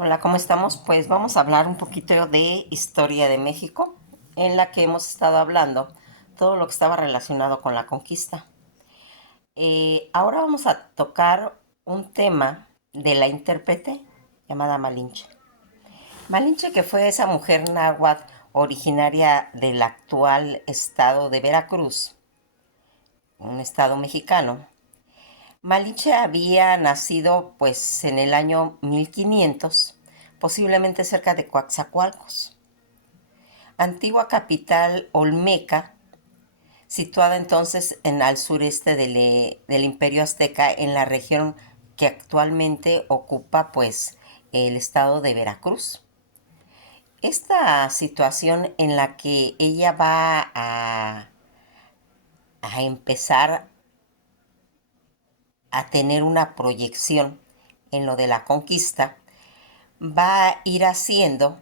Hola, ¿cómo estamos? Pues vamos a hablar un poquito de historia de México, en la que hemos estado hablando todo lo que estaba relacionado con la conquista. Ahora vamos a tocar un tema de la intérprete llamada Malinche. Malinche, que fue esa mujer náhuatl originaria del actual estado de Veracruz, un estado mexicano. Malinche había nacido pues en el año 1500, posiblemente cerca de Coatzacoalcos, antigua capital olmeca, situada entonces al sureste del Imperio Azteca, en la región que actualmente ocupa pues el estado de Veracruz. Esta situación en la que ella va a empezar a tener una proyección en lo de la conquista, va a ir haciendo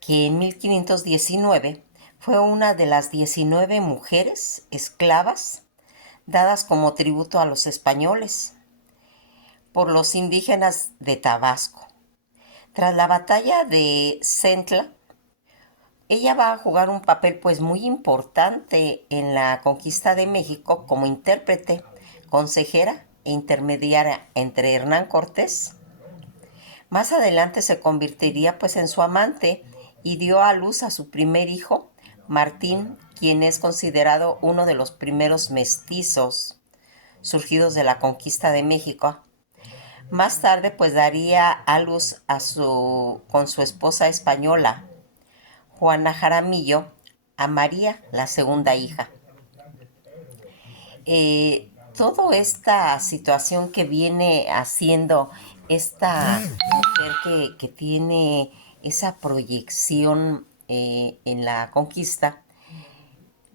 que en 1519 fue una de las 19 mujeres esclavas dadas como tributo a los españoles por los indígenas de Tabasco. Tras la batalla de Centla, ella va a jugar un papel pues muy importante en la conquista de México como intérprete, consejera e intermediaria entre Hernán Cortés. Más adelante se convertiría pues en su amante y dio a luz a su primer hijo, Martín, quien es considerado uno de los primeros mestizos surgidos de la conquista de México. Más tarde pues daría a luz con su esposa española, Juana Jaramillo, a María, la segunda hija. Toda esta situación que viene haciendo esta mujer que tiene esa proyección en la conquista,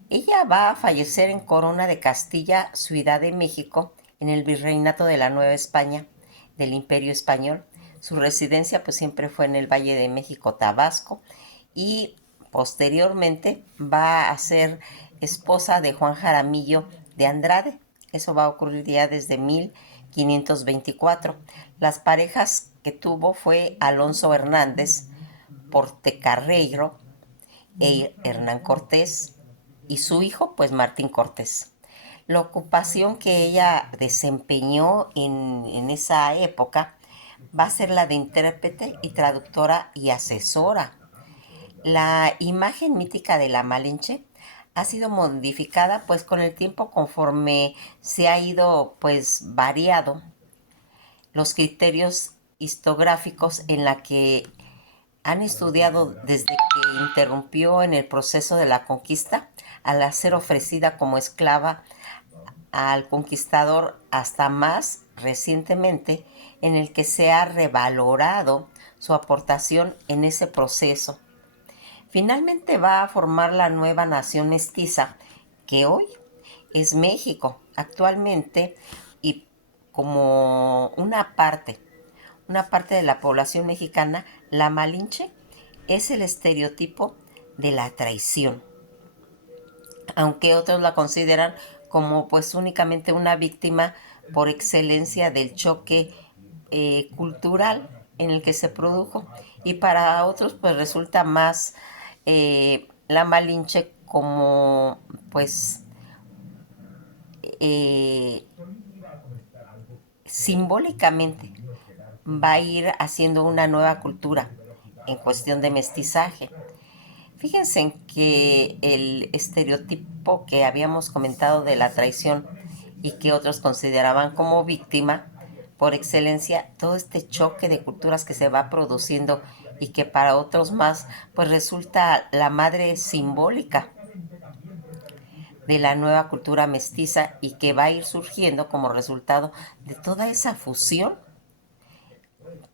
ella va a fallecer en Corona de Castilla, Ciudad de México, en el virreinato de la Nueva España, del Imperio Español. Su residencia pues siempre fue en el Valle de México, Tabasco, y posteriormente va a ser esposa de Juan Jaramillo de Andrade. Eso va a ocurrir ya desde 1524. Las parejas que tuvo fue Alonso Hernández Portecarreiro e Hernán Cortés, y su hijo, pues Martín Cortés. La ocupación que ella desempeñó en esa época va a ser la de intérprete y traductora y asesora. La imagen mítica de la Malinche ha sido modificada pues con el tiempo, conforme se ha ido pues variado los criterios historiográficos en la que han estudiado desde que interrumpió en el proceso de la conquista al ser ofrecida como esclava al conquistador, hasta más recientemente en el que se ha revalorado su aportación en ese proceso. Finalmente va a formar la nueva nación mestiza que hoy es México actualmente, y como una parte de la población mexicana, la Malinche es el estereotipo de la traición, aunque otros la consideran como pues únicamente una víctima por excelencia del choque cultural en el que se produjo, y para otros pues resulta más la Malinche como pues eh, simbólicamente va a ir haciendo una nueva cultura en cuestión de mestizaje. Fíjense en que el estereotipo que habíamos comentado de la traición y que otros consideraban como víctima, por excelencia, todo este choque de culturas que se va produciendo y que para otros más, pues resulta la madre simbólica de la nueva cultura mestiza, y que va a ir surgiendo como resultado de toda esa fusión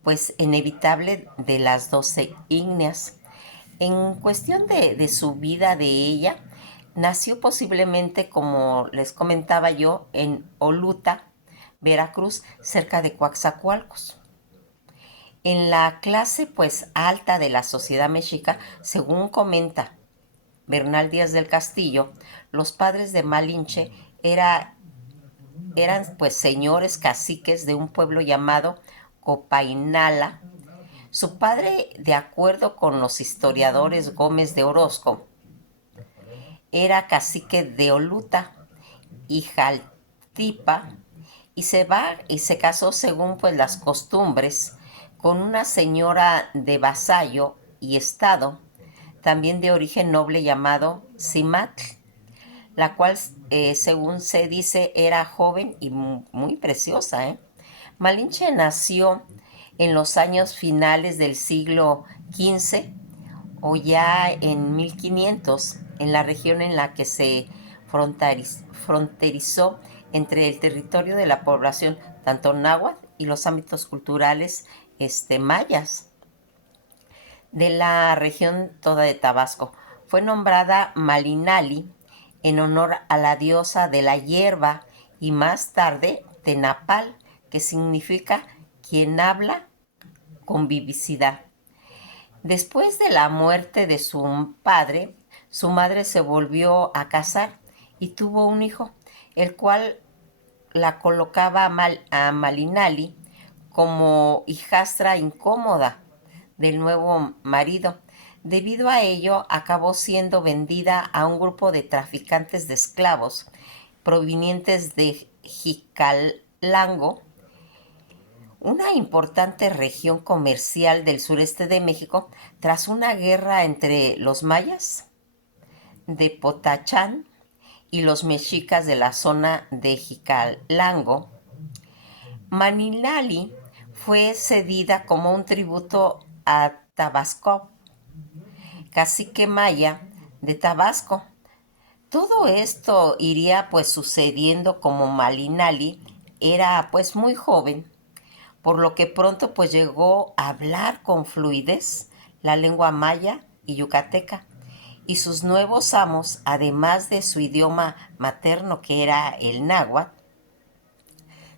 pues inevitable de las 12 ígneas. En cuestión de su vida de ella, nació posiblemente, como les comentaba yo, en Oluta, Veracruz, cerca de Coatzacoalcos. En la clase pues alta de la sociedad mexica, según comenta Bernal Díaz del Castillo, los padres de Malinche eran pues señores caciques de un pueblo llamado Copainala, Su padre, de acuerdo con los historiadores Gómez de Orozco, era cacique de Oluta y Jaltipa y se casó según pues las costumbres con una señora de vasallo y estado, también de origen noble llamado Simatl, la cual según se dice era joven y muy preciosa. Malinche nació en los años finales del siglo XV o ya en 1500 en la región en la que se fronterizó entre el territorio de la población tanto náhuatl y los ámbitos culturales mayas de la región toda de Tabasco. Fue nombrada Malinali en honor a la diosa de la hierba y más tarde Tenapal, que significa quien habla con vivacidad. Después de la muerte de su padre, su madre se volvió a casar y tuvo un hijo, el cual la colocaba a Malinali como hijastra incómoda del nuevo marido. Debido a ello, acabó siendo vendida a un grupo de traficantes de esclavos provenientes de Jicalango, una importante región comercial del sureste de México, tras una guerra entre los mayas de Potachán y los mexicas de la zona de Jicalango. Manilali fue cedida como un tributo a Tabasco, cacique maya de Tabasco. Todo esto iría pues sucediendo como Malinali era pues muy joven, por lo que pronto pues llegó a hablar con fluidez la lengua maya y yucateca. Y sus nuevos amos, además de su idioma materno que era el náhuatl,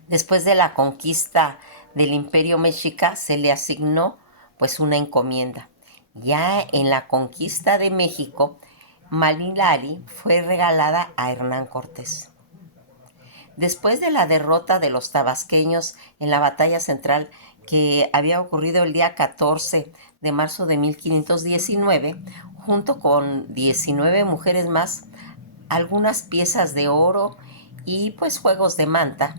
después de la conquista del Imperio Mexica se le asignó pues una encomienda. Ya en la conquista de México, Malinali fue regalada a Hernán Cortés. Después de la derrota de los tabasqueños en la batalla central que había ocurrido el día 14 de marzo de 1519, junto con 19 mujeres más, algunas piezas de oro y pues juegos de manta,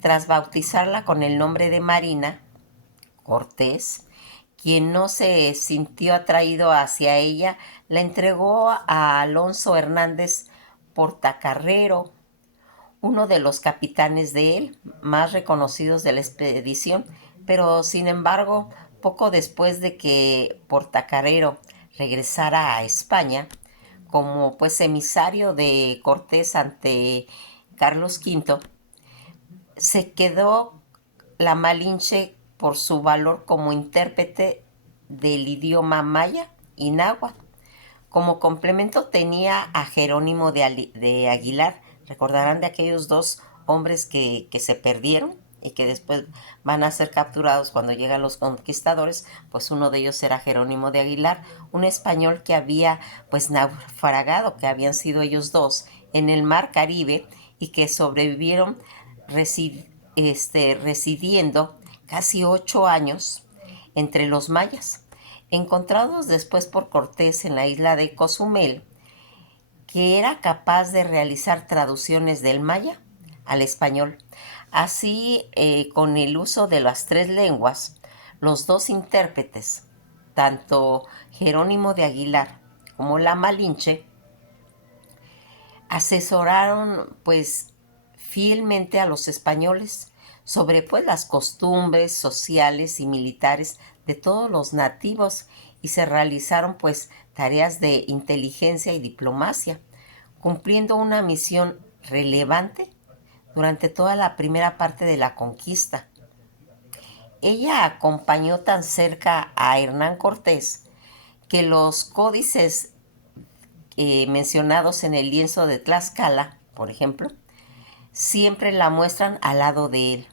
tras bautizarla con el nombre de Marina, Cortés, quien no se sintió atraído hacia ella, la entregó a Alonso Hernández Portacarrero, uno de los capitanes de él más reconocidos de la expedición, pero sin embargo, poco después de que Portacarrero regresara a España, como pues emisario de Cortés ante Carlos V, se quedó la Malinche por su valor como intérprete del idioma maya y náhuatl. Como complemento tenía a Jerónimo de Aguilar. Recordarán de aquellos dos hombres que se perdieron y que después van a ser capturados cuando llegan los conquistadores. Pues uno de ellos era Jerónimo de Aguilar, un español que había pues naufragado, que habían sido ellos dos en el mar Caribe y que sobrevivieron residiendo casi 8 años entre los mayas, encontrados después por Cortés en la isla de Cozumel, que era capaz de realizar traducciones del maya al español. Así, con el uso de las tres lenguas, los dos intérpretes, tanto Jerónimo de Aguilar como la Malinche, asesoraron pues fielmente a los españoles sobre pues las costumbres sociales y militares de todos los nativos y se realizaron pues tareas de inteligencia y diplomacia, cumpliendo una misión relevante durante toda la primera parte de la conquista. Ella acompañó tan cerca a Hernán Cortés que los códices mencionados en el lienzo de Tlaxcala, por ejemplo, siempre la muestran al lado de él.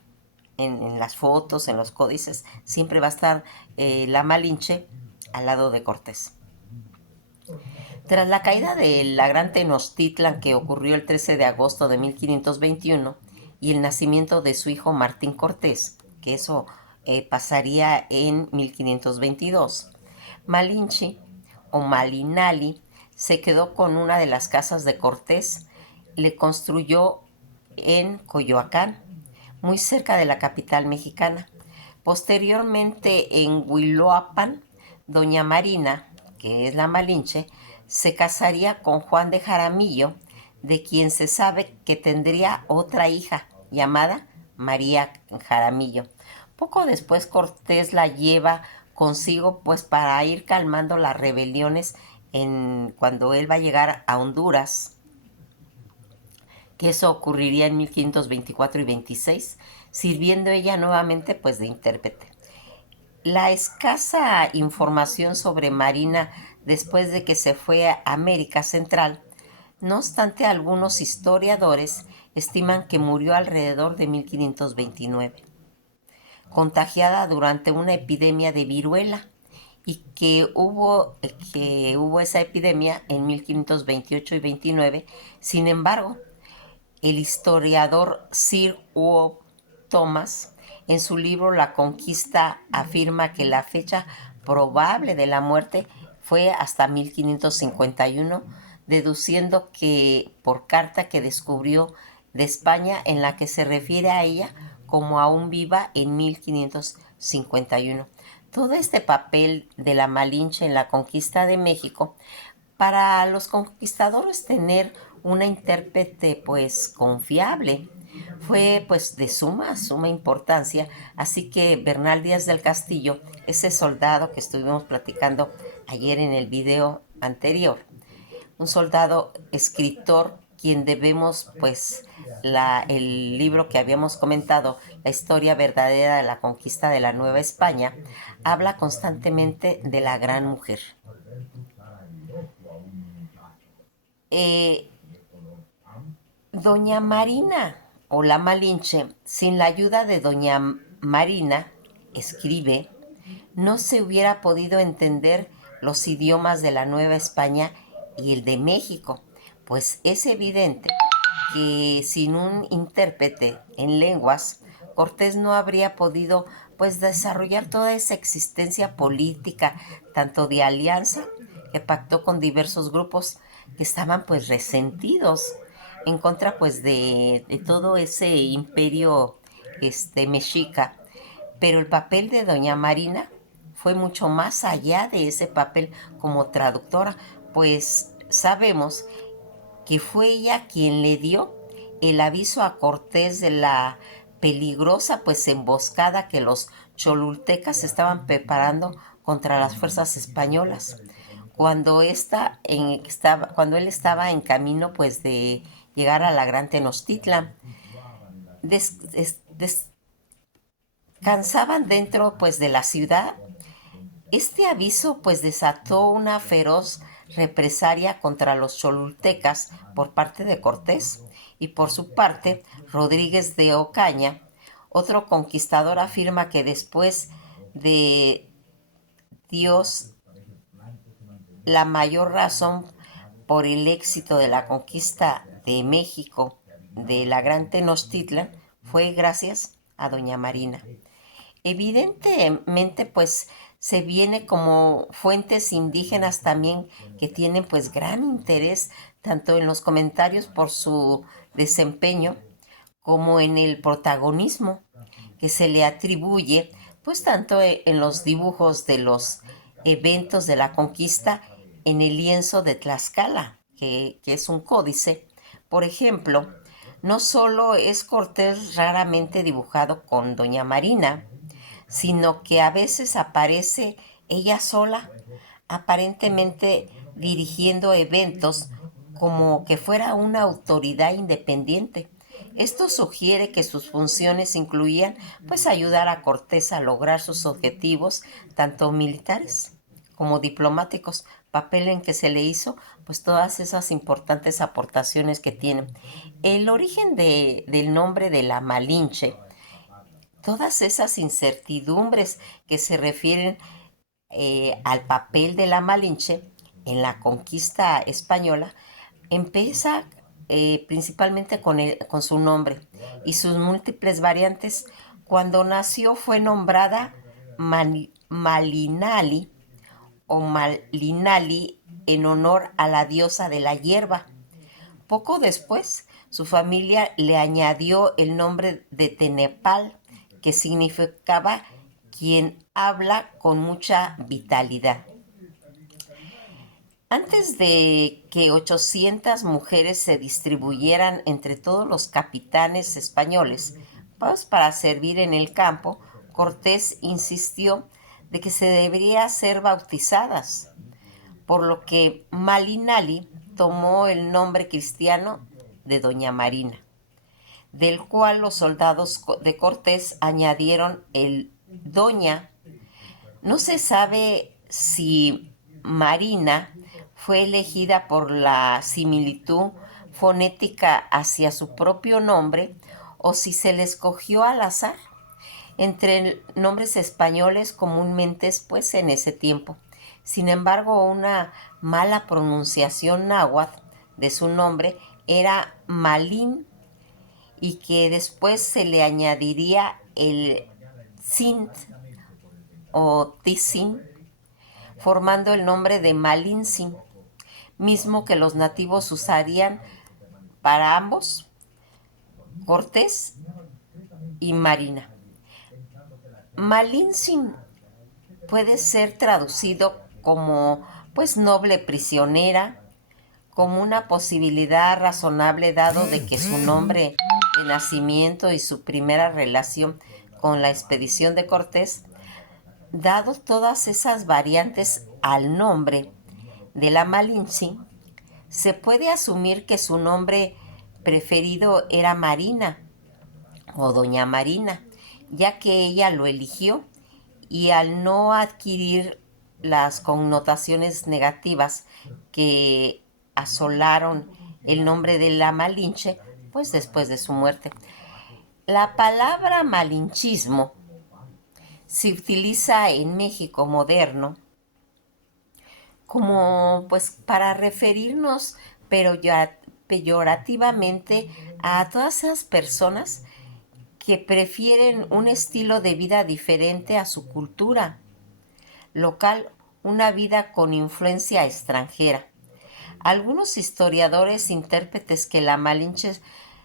En las fotos, en los códices, siempre va a estar la Malinche al lado de Cortés. Tras la caída de la gran Tenochtitlan que ocurrió el 13 de agosto de 1521 y el nacimiento de su hijo Martín Cortés, que eso pasaría en 1522. Malinche o Malinali se quedó con una de las casas de Cortés, le construyó en Coyoacán, muy cerca de la capital mexicana. Posteriormente en Huiloapan, doña Marina, que es la Malinche, se casaría con Juan de Jaramillo, de quien se sabe que tendría otra hija llamada María Jaramillo. Poco después Cortés la lleva consigo pues para ir calmando las rebeliones cuando él va a llegar a Honduras, que eso ocurriría en 1524 y 26, sirviendo ella nuevamente pues de intérprete. La escasa información sobre Marina después de que se fue a América Central, no obstante algunos historiadores estiman que murió alrededor de 1529, contagiada durante una epidemia de viruela, y que hubo esa epidemia en 1528 y 29. Sin embargo, el historiador Sir Walter Thomas, en su libro La Conquista, afirma que la fecha probable de la muerte fue hasta 1551, deduciendo que por carta que descubrió de España en la que se refiere a ella como aún viva en 1551. Todo este papel de la Malinche en la conquista de México, para los conquistadores tener una intérprete pues confiable fue pues de suma importancia, así que Bernal Díaz del Castillo, ese soldado que estuvimos platicando ayer en el video anterior, un soldado escritor quien debemos pues el libro que habíamos comentado, La historia verdadera de la conquista de la Nueva España, habla constantemente de la gran mujer. Eh, Doña Marina o la Malinche, sin la ayuda de Doña Marina, escribe, no se hubiera podido entender los idiomas de la Nueva España y el de México, pues es evidente que sin un intérprete en lenguas, Cortés no habría podido pues desarrollar toda esa existencia política, tanto de alianza que pactó con diversos grupos que estaban pues resentidos en contra pues de todo ese imperio mexica. Pero el papel de doña Marina fue mucho más allá de ese papel como traductora, pues sabemos que fue ella quien le dio el aviso a Cortés de la peligrosa pues emboscada que los cholultecas estaban preparando contra las fuerzas españolas. Cuando él estaba en camino pues de llegar a la Gran Tenochtitlan, descansaban dentro pues de la ciudad. Este aviso pues desató una feroz represalia contra los cholultecas por parte de Cortés, y por su parte Rodríguez de Ocaña, otro conquistador, afirma que después de Dios la mayor razón por el éxito de la conquista de México de la Gran Tenochtitlan fue gracias a doña Marina. Evidentemente, pues se viene como fuentes indígenas también que tienen pues gran interés tanto en los comentarios por su desempeño como en el protagonismo que se le atribuye pues tanto en los dibujos de los eventos de la conquista en el lienzo de Tlaxcala, que es un códice. Por ejemplo, no solo es Cortés raramente dibujado con doña Marina, sino que a veces aparece ella sola, aparentemente dirigiendo eventos como que fuera una autoridad independiente. Esto sugiere que sus funciones incluían pues ayudar a Cortés a lograr sus objetivos, tanto militares como diplomáticos, papel en que se le hizo pues todas esas importantes aportaciones que tienen. El origen del nombre de la Malinche, todas esas incertidumbres que se refieren al papel de la Malinche en la conquista española, empieza principalmente con su nombre y sus múltiples variantes Cuando nació fue nombrada Malinali o Malinali en honor a la diosa de la hierba. Poco después, su familia le añadió el nombre de Tenepal, que significaba quien habla con mucha vitalidad. Antes de que 800 mujeres se distribuyeran entre todos los capitanes españoles, pues para servir en el campo, Cortés insistió de que se debería ser bautizadas, por lo que Malinali tomó el nombre cristiano de Doña Marina, del cual los soldados de Cortés añadieron el Doña. No se sabe si Marina fue elegida por la similitud fonética hacia su propio nombre o si se le escogió al azar entre nombres españoles comúnmente pues en ese tiempo. Sin embargo, una mala pronunciación náhuatl de su nombre era Malín y que después se le añadiría el Sint o Tizin, formando el nombre de Malintzin, mismo que los nativos usarían para ambos, Cortés y Marina. Malintzin puede ser traducido como pues noble prisionera, como una posibilidad razonable dado de que su nombre de nacimiento y su primera relación con la expedición de Cortés, dado todas esas variantes al nombre de la Malinche, se puede asumir que su nombre preferido era Marina o Doña Marina, ya que ella lo eligió y al no adquirir las connotaciones negativas que asolaron el nombre de la Malinche, pues después de su muerte. La palabra malinchismo se utiliza en México moderno como pues para referirnos pero ya peyorativamente a todas esas personas que prefieren un estilo de vida diferente a su cultura local, una vida con influencia extranjera. Algunos historiadores intérpretes que la Malinche,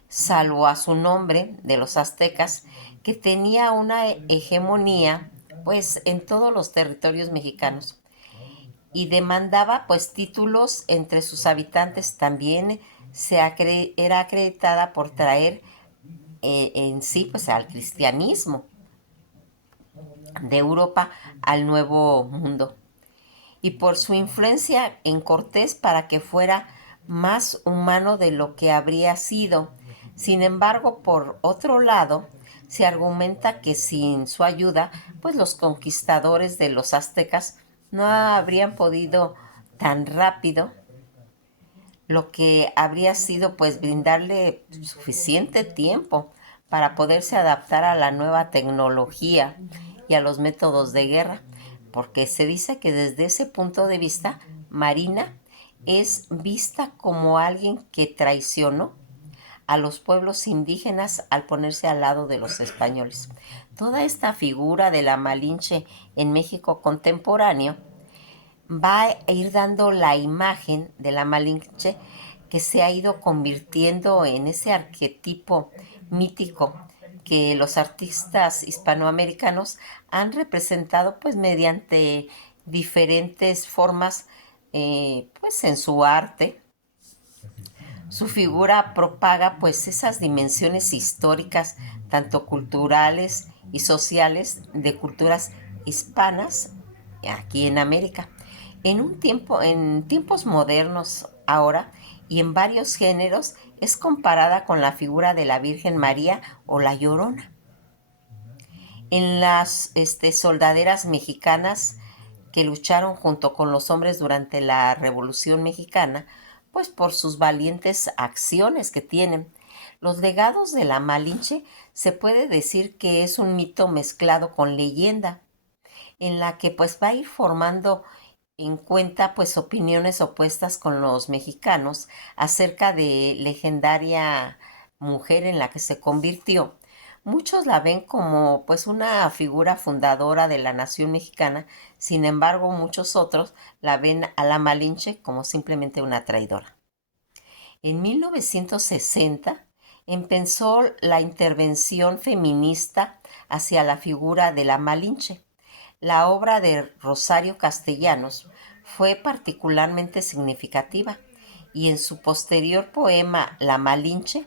salvo a su nombre de los aztecas, que tenía una hegemonía pues en todos los territorios mexicanos y demandaba pues títulos entre sus habitantes, también era acreditada por traer en sí pues al cristianismo de Europa al Nuevo Mundo y por su influencia en Cortés para que fuera más humano de lo que habría sido. Sin embargo, por otro lado, se argumenta que sin su ayuda, pues los conquistadores de los aztecas no habrían podido tan rápido, lo que habría sido pues brindarle suficiente tiempo para poderse adaptar a la nueva tecnología y a los métodos de guerra, porque se dice que desde ese punto de vista, Marina es vista como alguien que traicionó a los pueblos indígenas al ponerse al lado de los españoles. Toda esta figura de la Malinche en México contemporáneo va a ir dando la imagen de la Malinche que se ha ido convirtiendo en ese arquetipo mítico que los artistas hispanoamericanos han representado pues mediante diferentes formas pues en su arte. Su figura propaga pues esas dimensiones históricas, tanto culturales y sociales de culturas hispanas aquí en América. En tiempos modernos ahora y en varios géneros es comparada con la figura de la Virgen María o la Llorona. En las soldaderas mexicanas que lucharon junto con los hombres durante la Revolución Mexicana, pues por sus valientes acciones que tienen. Los legados de la Malinche se puede decir que es un mito mezclado con leyenda, en la que pues va a ir formando en cuenta pues opiniones opuestas con los mexicanos acerca de legendaria mujer en la que se convirtió, Muchos la ven como pues una figura fundadora de la nación mexicana, sin embargo muchos otros la ven a la Malinche como simplemente una traidora. En 1960 empezó la intervención feminista hacia la figura de la Malinche. La obra de Rosario Castellanos fue particularmente significativa y en su posterior poema La Malinche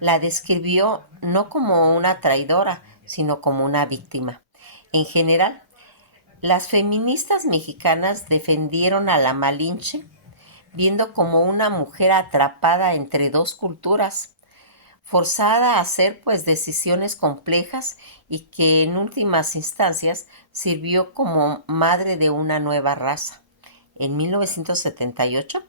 la describió no como una traidora, sino como una víctima. En general, las feministas mexicanas defendieron a la Malinche viendo como una mujer atrapada entre dos culturas, forzada a hacer pues decisiones complejas y que en últimas instancias sirvió como madre de una nueva raza. En 1978,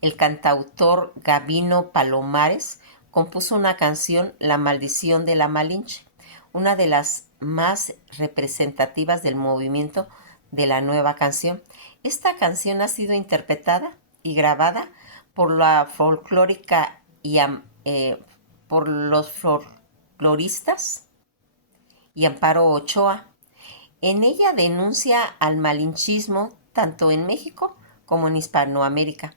el cantautor Gabino Palomares compuso una canción, La maldición de la Malinche, una de las más representativas del movimiento de la nueva canción. Esta canción ha sido interpretada y grabada por la folclórica por los folcloristas y Amparo Ochoa. En ella denuncia al malinchismo tanto en México como en Hispanoamérica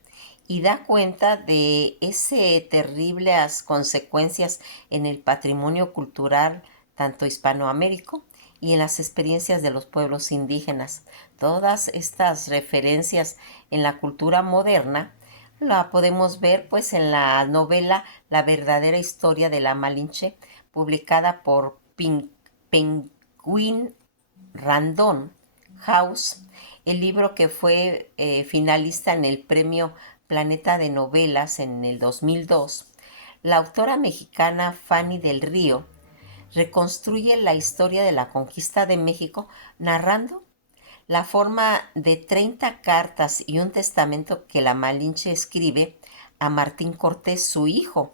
y da cuenta de ese terribles consecuencias en el patrimonio cultural tanto hispanoamérico y en las experiencias de los pueblos indígenas. Todas estas referencias en la cultura moderna la podemos ver pues en la novela La verdadera historia de la Malinche, publicada por Penguin Random House, el libro que fue finalista en el premio Planeta de Novelas en el 2002. La autora mexicana Fanny del Río reconstruye la historia de la conquista de México narrando la forma de 30 cartas y un testamento que la Malinche escribe a Martín Cortés, su hijo,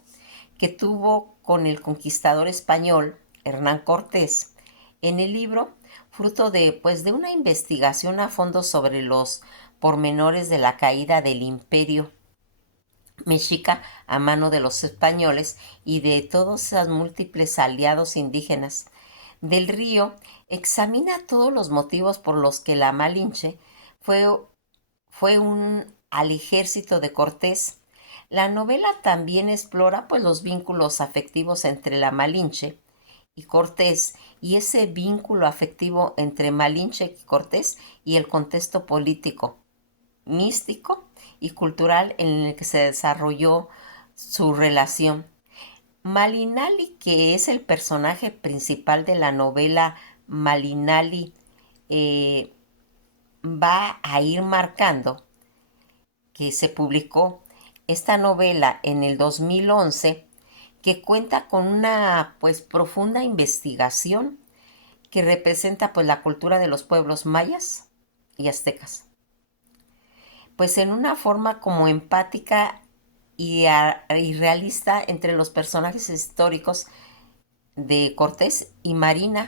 que tuvo con el conquistador español Hernán Cortés. En el libro, fruto de una investigación a fondo sobre los pormenores de la caída del imperio mexica a mano de los españoles y de todos esos múltiples aliados indígenas. Del Río examina todos los motivos por los que la Malinche fue, al ejército de Cortés. La novela también explora pues los vínculos afectivos entre la Malinche y Cortés y ese vínculo afectivo entre Malinche y Cortés y el contexto político, místico y cultural en el que se desarrolló su relación. Malinali, que es el personaje principal de la novela Malinali, eh, va a ir marcando que se publicó esta novela en el 2011 que cuenta con una pues profunda investigación que representa pues la cultura de los pueblos mayas y aztecas. Pues en una forma como empática y realista entre los personajes históricos de Cortés y Malinali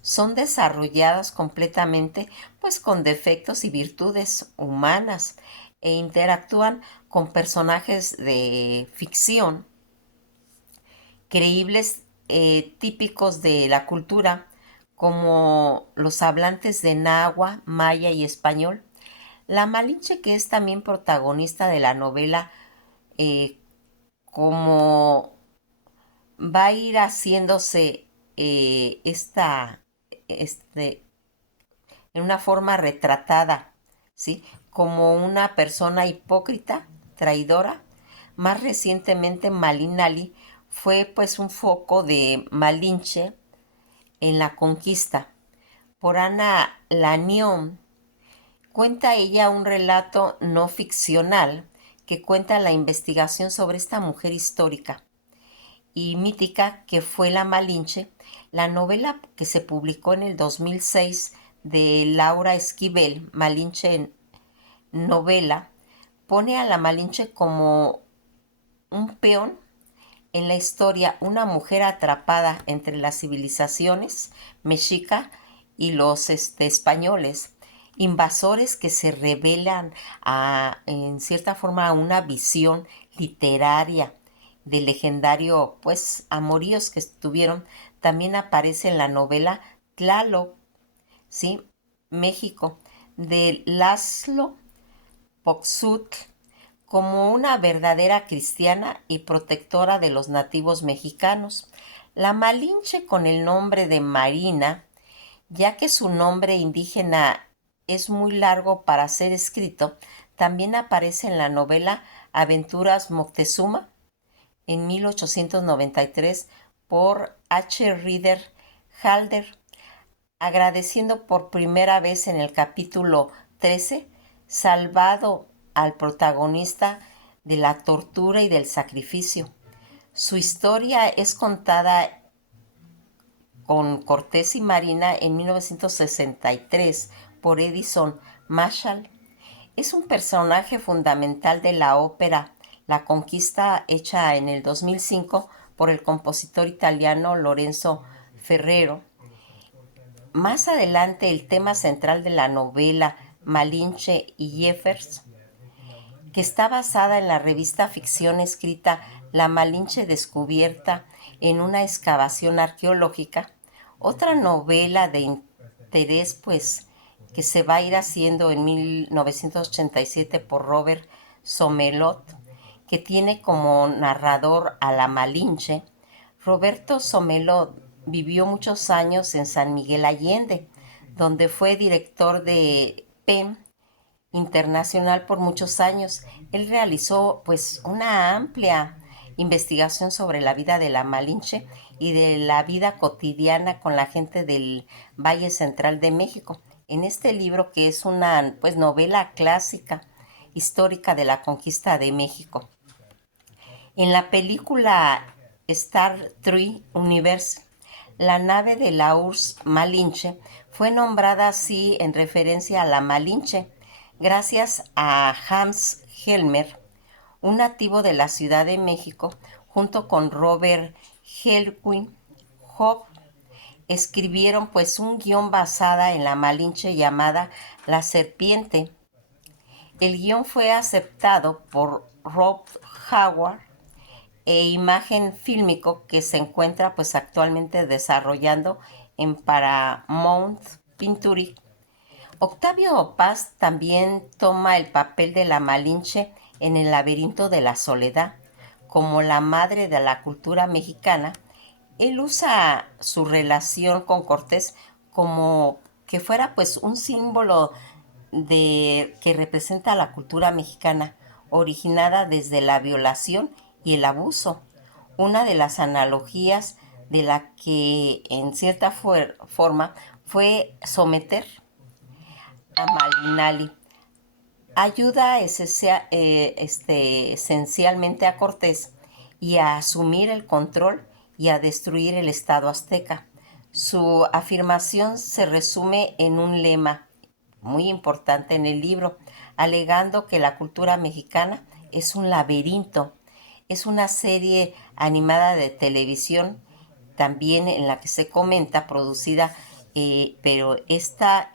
son desarrolladas completamente pues con defectos y virtudes humanas e interactúan con personajes de ficción creíbles típicos de la cultura como los hablantes de náhuatl, maya y español. La Malinche, que es también protagonista de la novela, eh, como va a ir haciéndose este, en una forma retratada, ¿sí? Como una persona hipócrita, traidora. Más recientemente, Malinali fue pues un foco de Malinche en la conquista. Por Ana Lanyon, cuenta ella un relato no ficcional que cuenta la investigación sobre esta mujer histórica y mítica que fue la Malinche, la novela que se publicó en el 2006 de Laura Esquivel, Malinche novela, pone a la Malinche como un peón en la historia, una mujer atrapada entre las civilizaciones mexica y los españoles, invasores que se revelan en cierta forma a una visión literaria del legendario pues amoríos que tuvieron, también aparece en la novela Tlaloc, ¿sí? México, de Laszlo Poxutl, como una verdadera cristiana y protectora de los nativos mexicanos. La Malinche, con el nombre de Marina, ya que su nombre indígena es muy largo para ser escrito, también aparece en la novela Aventuras Moctezuma en 1893 por H. Rider Halder, agradeciendo por primera vez en el capítulo 13, salvado al protagonista de la tortura y del sacrificio. Su historia es contada con Cortés y Marina en 1963 por Edison Marshall. Es un personaje fundamental de la ópera La Conquista, hecha en el 2005 por el compositor italiano Lorenzo Ferrero. Más adelante, el tema central de la novela Malinche y Jeffers, que está basada en la revista ficción escrita La Malinche descubierta en una excavación arqueológica, otra novela de interés pues que se va a ir haciendo en 1987 por Robert Somelot, que tiene como narrador a la Malinche. Roberto Somelot vivió muchos años en San Miguel Allende, donde fue director de PEN internacional por muchos años. Él realizó pues una amplia investigación sobre la vida de la Malinche y de la vida cotidiana con la gente del Valle Central de México. En este libro, que es una pues novela clásica histórica de la conquista de México. En la película Star Trek Universe, la nave de la URSS Malinche fue nombrada así en referencia a la Malinche, gracias a Hans Helmer, un nativo de la Ciudad de México, junto con Robert Helwig Hoff, escribieron pues un guión basada en la Malinche llamada La Serpiente. El guión fue aceptado por Rob Howard e Imagen Fílmico, que se encuentra pues actualmente desarrollando en Paramount Pictures. Octavio Paz también toma el papel de la Malinche en El laberinto de la soledad. Como la madre de la cultura mexicana, él usa su relación con Cortés como que fuera pues un símbolo de que representa la cultura mexicana, originada desde la violación y el abuso. Una de las analogías de la que en cierta forma fue someter a Malinali. Ayuda esencialmente a Cortés y a asumir el control y a destruir el Estado azteca. Su afirmación se resume en un lema muy importante en el libro, alegando que la cultura mexicana es un laberinto. Es una serie animada de televisión también en la que se comenta, producida, pero esta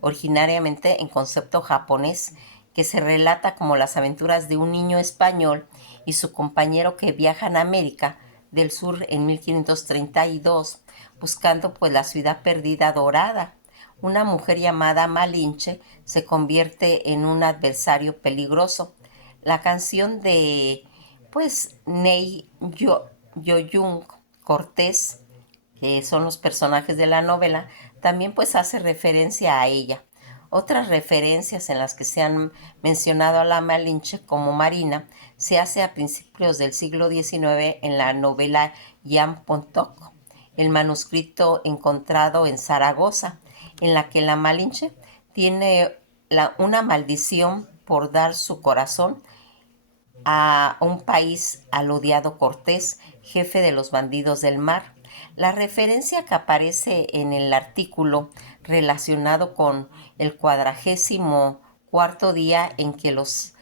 originariamente en concepto japonés, que se relata como las aventuras de un niño español y su compañero que viajan a América del Sur en 1532, buscando pues la ciudad perdida dorada. Una mujer llamada Malinche se convierte en un adversario peligroso. La canción de pues Ney Yoyung Cortés, que son los personajes de la novela, también pues hace referencia a ella. Otras referencias en las que se han mencionado a la Malinche como Marina se hace a principios del siglo XIX en la novela Jan Pontoc, el manuscrito encontrado en Zaragoza, en la que la Malinche tiene una maldición por dar su corazón a un país al odiado Cortés, jefe de los bandidos del mar. La referencia que aparece en el artículo relacionado con el 44º día en que los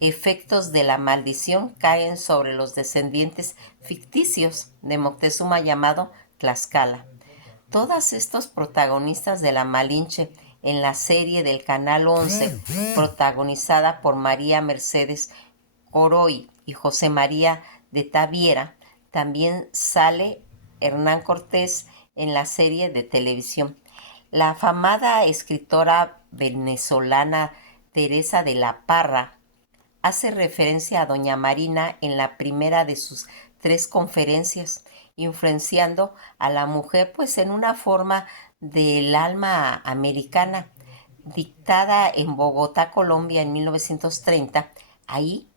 efectos de la maldición caen sobre los descendientes ficticios de Moctezuma llamado Tlaxcala. Todos estos protagonistas de la Malinche en la serie del Canal 11, protagonizada por María Mercedes Coroy y José María de Taviera, también sale Hernán Cortés en la serie de televisión. La afamada escritora venezolana Teresa de la Parra hace referencia a Doña Marina en la primera de sus 3 conferencias, influenciando a la mujer pues en una forma del alma americana, dictada en Bogotá, Colombia en 1930. Ahí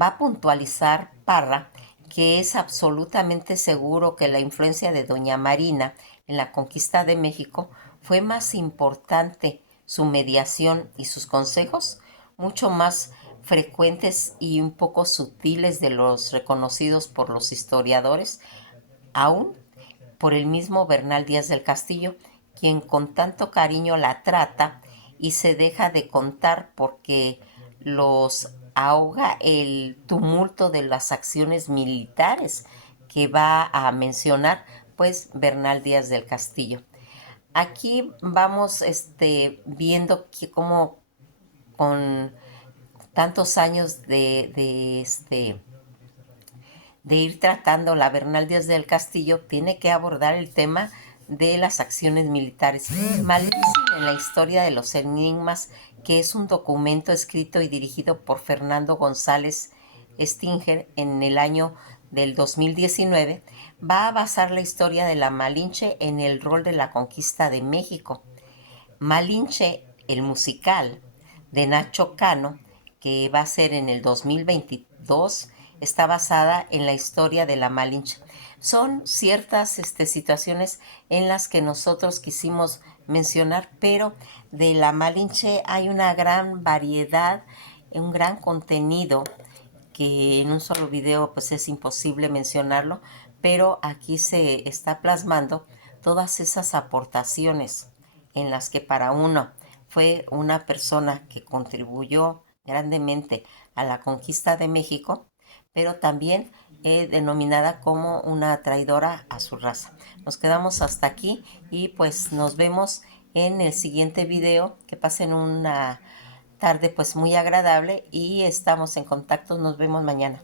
va a puntualizar Parra que es absolutamente seguro que la influencia de Doña Marina en la conquista de México fue más importante su mediación y sus consejos, mucho más frecuentes y un poco sutiles de los reconocidos por los historiadores, aún por el mismo Bernal Díaz del Castillo, quien con tanto cariño la trata y se deja de contar porque los ahoga el tumulto de las acciones militares que va a mencionar pues Bernal Díaz del Castillo. Aquí vamos viendo que como con tantos años de ir tratando la Bernal Díaz del Castillo, tiene que abordar el tema de las acciones militares. Malinche en la historia de los enigmas, que es un documento escrito y dirigido por Fernando González Stinger en el año del 2019, va a basar la historia de la Malinche en el rol de la conquista de México. Malinche, el musical de Nacho Cano, que va a ser en el 2022, está basada en la historia de la Malinche. Son ciertas situaciones en las que nosotros quisimos mencionar, pero de la Malinche hay una gran variedad, un gran contenido que en un solo video pues es imposible mencionarlo, pero aquí se está plasmando todas esas aportaciones en las que para uno fue una persona que contribuyó grandemente a la conquista de México, pero también denominada como una traidora a su raza. Nos quedamos hasta aquí y pues nos vemos en el siguiente video. Que pasen una tarde pues muy agradable y estamos en contacto. Nos vemos mañana.